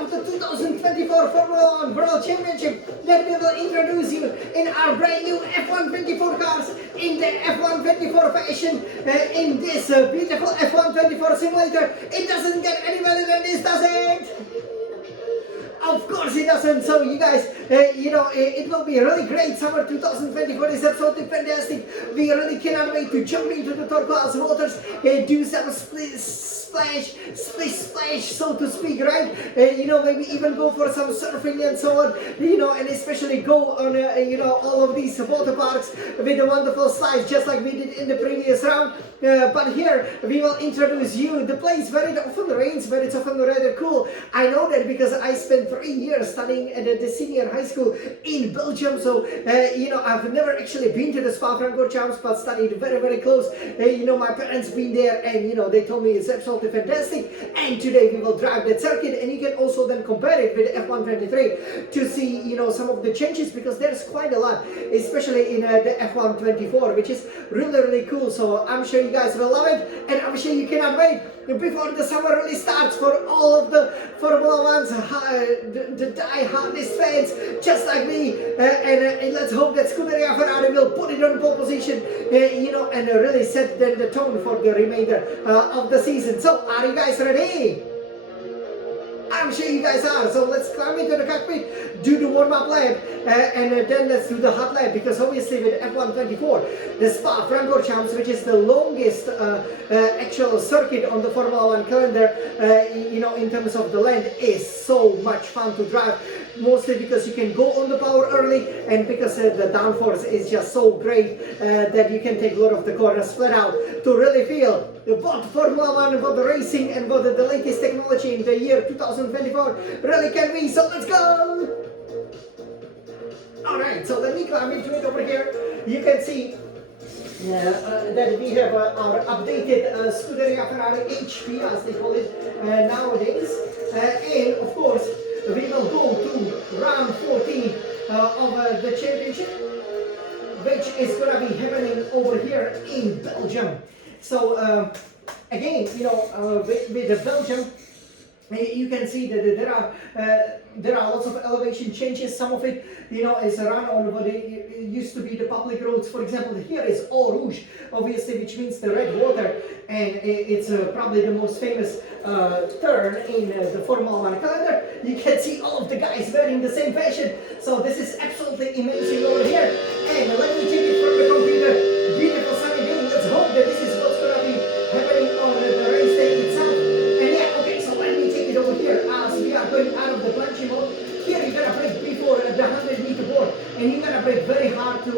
of the 2024 Formula 1 World Championship that we will introduce you in our brand new F124 cars in the F124 fashion in this beautiful F124 simulator. It doesn't get any better than this, does it? Of course it doesn't. So you guys, it will be a really great summer 2024. It's absolutely fantastic. We really cannot wait to jump into the turquoise waters, do some splash, so to speak, right? Maybe even go for some surfing and so on, and especially go on, all of these water parks with the wonderful slides, just like we did in the previous round. But here we will introduce you the place where it often rains, but it's often rather cool. I know that because I spent 3 years studying at the senior high school in Belgium. So, I've never actually been to the Spa-Francorchamps, but studied very, very close. My parents been there, and they told me it's absolutely fantastic. And today we will drive that circuit, and you can also then compare it with F123 to see, some of the changes, because there's quite a lot, especially in the F124, which is really, really cool. So I'm sure you guys will love it, and I'm sure you cannot wait before the summer really starts for all of the Formula One's the die-hardest fans, just like me. And let's hope that Scuderia Ferrari will put it on pole position, and really set then the tone for the remainder of the season. So, are you guys ready? I'm sure you guys are. So let's climb into the cockpit, do the warm-up lap, and then let's do the hot lap, because obviously with F124, the Spa-Francorchamps, which is the longest actual circuit on the Formula 1 calendar, in terms of the length, is so much fun to drive. Mostly because you can go on the power early, and because the downforce is just so great that you can take a lot of the corners flat out to really feel what Formula 1, what the racing, and what the latest technology in the year 2024 really can be. So let's go! Alright, so let me climb into it over here. You can see that we have our updated Scuderia Ferrari HP, as they call it nowadays. And of course, we will go to round 14 of the championship, which is going to be happening over here in Belgium. So again, with the Belgium, you can see that there are lots of elevation changes. Some of it, is around on what it used to be the public roads. For example, here is Eau Rouge, obviously, which means the red water, and it's probably the most famous turn in the Formula 1 calendar. You can see all of the guys wearing the same fashion. So this is absolutely amazing over here. And let me take it from the computer. Beautiful sunny day. Let's hope that this is what's going to be happening on the race day itself. And yeah, okay, so let me take it over here as we are going out of the planche mode. Here you're going to brake before the 100-meter board, and you're going to brake very hard to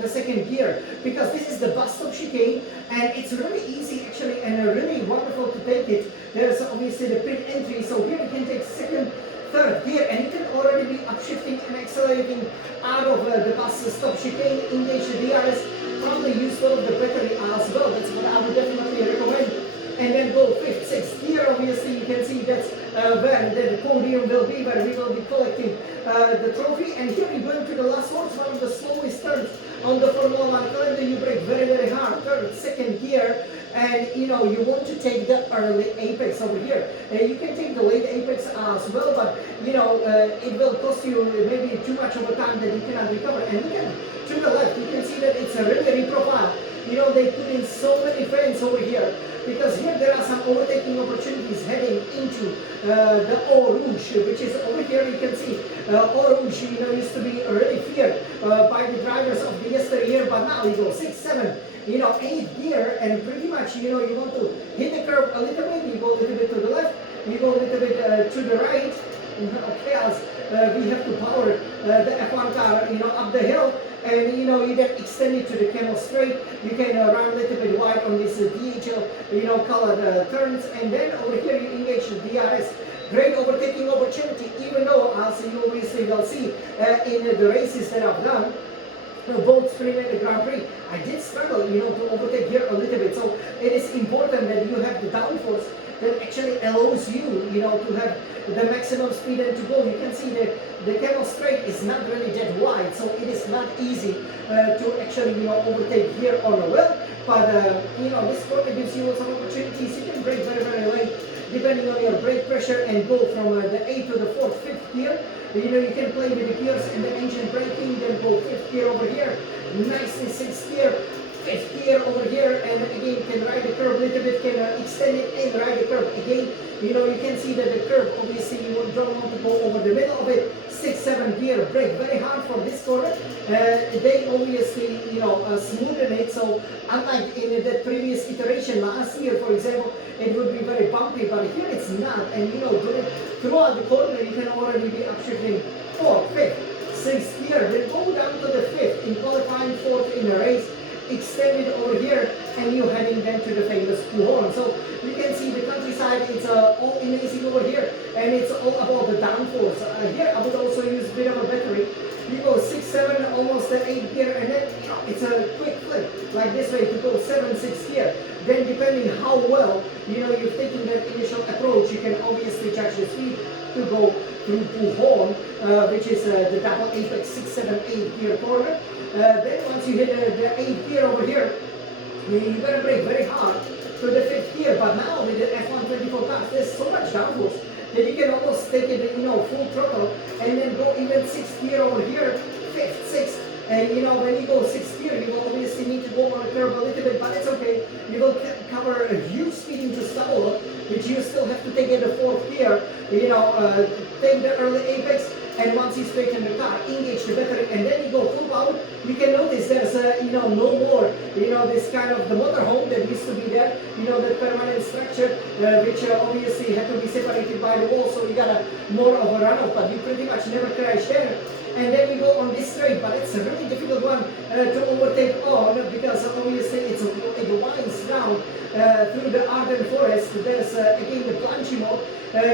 the second gear, because this is the bus stop chicane, and it's really easy actually, and really wonderful to take it. There's obviously the pit entry, so here you can take second, third gear, and you can already be upshifting and accelerating out of the bus stop chicane, engage the DRS, probably use one of the battery as well. That's what I would definitely recommend. And then go fifth, sixth gear. Obviously you can see that's where the podium will be, where we will be collecting the trophy. And here we go into the last one, one of the slowest turns on the Formula 1 calendar. You brake very, very hard, third, second gear, and you want to take the early apex over here. You can take the late apex as well, but it will cost you maybe too much of a time that you cannot recover. And look at to the left, you can see that it's a really reprofile. They put in so many fans over here, because here there are some overtaking opportunities heading into the Eau Rouge, which is over here. You can see Eau Rouge, used to be really feared by the drivers of the yesteryear, but now you go 6, 7, 8 gear, and pretty much, you want to hit the curve a little bit, you go a little bit to the left, you go a little bit to the right, okay, as we have to power the F1 car, up the hill. And you then extend it to the camel straight. You can run a little bit wide on this DHL, colored turns, and then over here you engage the DRS. Great overtaking opportunity, even though, as you obviously will see in the races that I've done, both Sprint and the Grand Prix, I did struggle, to overtake here a little bit. So it is important that you have the downforce that actually allows you, to have the maximum speed and to go. You can see that the camel straight is not really that wide, so it is not easy to actually, overtake here on a well. But this corner gives you lots of opportunities. You can brake very, very late. depending on your brake pressure, and go from the 8th to the 4th, 5th gear. You can play with the gears and the engine braking, then go 5th gear over here, nicely 6th gear, 5th gear over here, and again can ride the curve a little bit, can extend it and ride the curve again. You can see that the curve, obviously you don't want to go over the middle of it. 6th, 7th gear, brake very hard for this corner. They obviously, smoothen it, so unlike in the previous iteration last year, for example, it would be very bumpy, but here it's not. And throughout the corner, you can already be upshifting 4th, 5th, 6th gear, then go down to the 5th in qualifying, 4th in the race, extend it over here, and you're heading then to the famous Prix. So you can see the countryside, it's all amazing over here, and it's all about the downforce. Here I would also use a bit of a battery. You go 6, 7, almost the 8th gear, and then it's a quick flip like this way to go 7, 6 gear. Then depending how well you've taken that initial approach, you can obviously judge the speed to go through Prix, which is the double apex 6, 7, 8 gear corner. Then once you hit the 8th gear over here, you gotta brake very hard to the 5th gear. But now with the F124 cars, there's so much downforce that you can almost take it, full throttle, and then go even 6th gear over here, 5th, 6th. And when you go 6th gear, you will obviously need to go on a curve a little bit, but it's okay. You will cover a huge speed into stubble, which you still have to take in the 4th gear. Take the early apex, and once you straighten the car, engage the battery, and then you go full power. You can notice there's no more this kind of the motorhome that used to be there, that permanent structure, which obviously had to be separated by the wall, so you got more of a runoff, but you pretty much never crash there. And then we go on this straight, but it's a really difficult one to overtake on, because obviously it winds down through the Arden Forest. There's again the Blanchimont,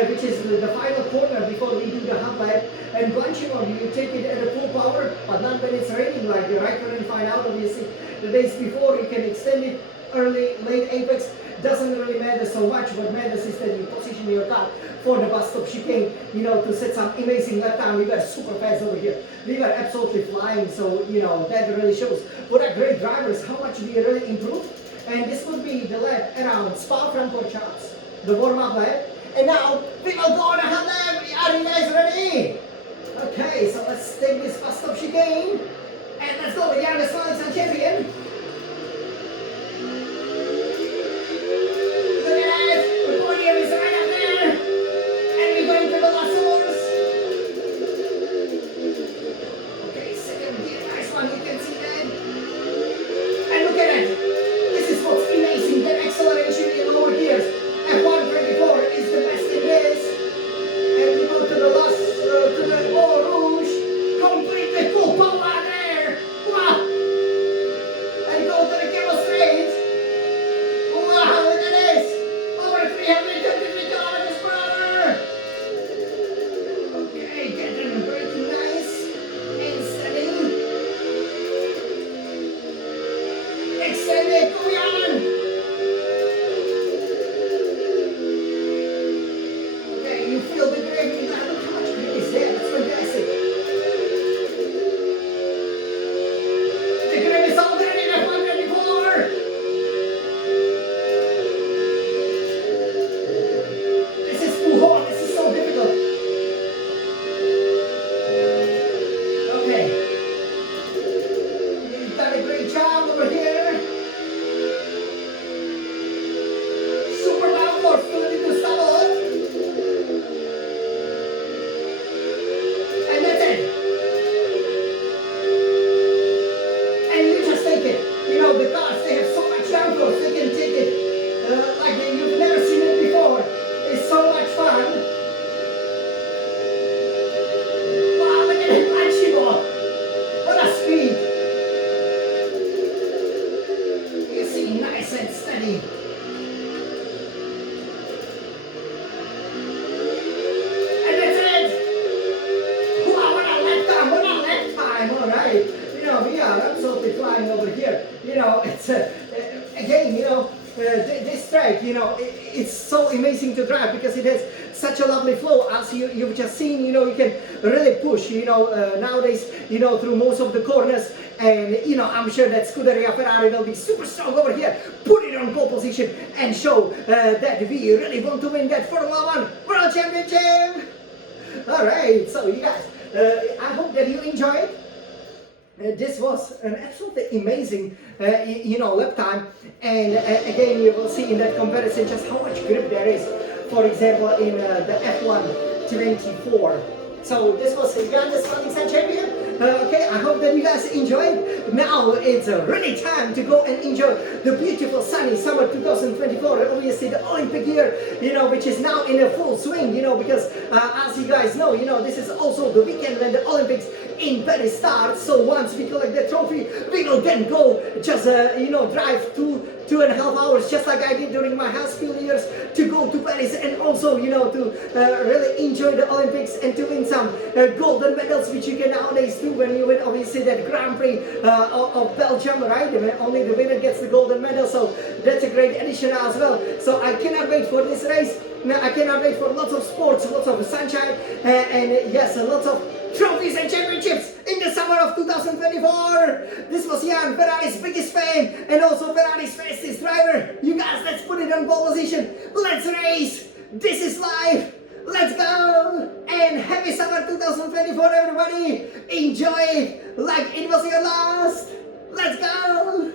which is the final corner before we do the hot lap. And Blanchimont, you take it at a full power, but not when it's raining, like the Raikkonen find out obviously the days before. You can extend it early, late apex. Doesn't really matter so much. What matters is that you position your car for the bus stop chicane, to set some amazing lap time. We were super fast over here. We were absolutely flying, so that really shows what a great drivers, how much we really improved. And this would be the lap around Spa-Francorchamps, the warm-up lap. And now we will go on a hot lap. Are you guys ready? Okay, so let's take this bus stop chicane, and let's go with Jan the champion. This track, it's so amazing to drive because it has such a lovely flow. As you've just seen, you can really push, nowadays, through most of the corners. And, I'm sure that Scuderia Ferrari will be super strong over here. Put it on pole position and show that we really want to win that Formula 1 World Championship. Alright, so you guys, I hope that you enjoyed. This was an absolutely amazing, lap time, and again you will see in that comparison just how much grip there is. For example, in the F1 24. So this was Uganda Starting Sun Champion. Okay, I hope that you guys enjoyed. Now it's really time to go and enjoy the beautiful sunny summer 2024. And obviously the Olympic year, which is now in a full swing, because as you guys know, this is also the weekend when the Olympics in Paris starts. So once we collect the trophy, we will then go just, drive 2.5 hours, just like I did during my high school years, to go to Paris and also, to really enjoy the Olympics and to win some golden medals, which you can nowadays do when you win, obviously, that Grand Prix of Belgium, right? Only the winner gets the golden medal, so that's a great addition as well. So I cannot wait for this race. I cannot wait for lots of sports, lots of sunshine, and yes, lots of trophies and championships in the summer of 2024. This was Jan, Ferrari's biggest fan and also Ferrari's fastest driver. You guys, let's put it on pole position. Let's race. This is life. Let's go. And happy summer 2024, everybody. Enjoy it like it was your last. Let's go.